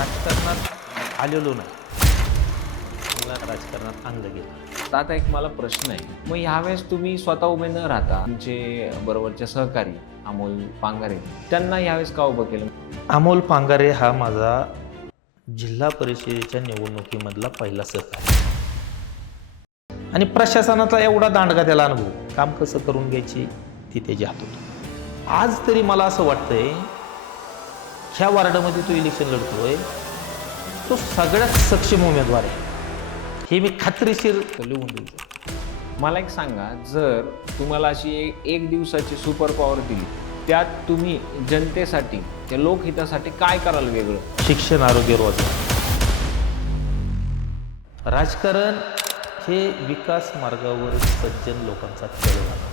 राजकारणात आलेलो नाही, मला राजकारणात आणलं गेलं. आता एक मला प्रश्न आहे, मग ह्यावेळेस तुम्ही स्वतः उभे न राहता तुमचे बरोबरचे सहकारी अमोल पांगारे त्यांना ह्यावेळेस का उभं केलं? अमोल पांगारे हा माझा जिल्हा परिषदेच्या निवडणुकीमधला पहिला सहकारी आणि प्रशासनाचा एवढा दांडगा त्याला अनुभव, काम कसं करून घ्यायची ती त्याची हात होती. आज तरी मला असं वाटतंय ह्या वार्डामध्ये तो इलेक्शन लढतोय, तो सगळ्यात सक्षम उमेदवार आहे हे मी खात्रीशीर लिहून देतो. मला एक सांगा, जर तुम्हाला अशी एक दिवसाची सुपर पॉवर दिली, त्यात तुम्ही जनतेसाठी त्या लोकहितासाठी काय कराल वेगळं? शिक्षण, आरोग्य, रोजगार. राजकारण हे विकास मार्गावर सज्जन लोकांचा खेळ आहे.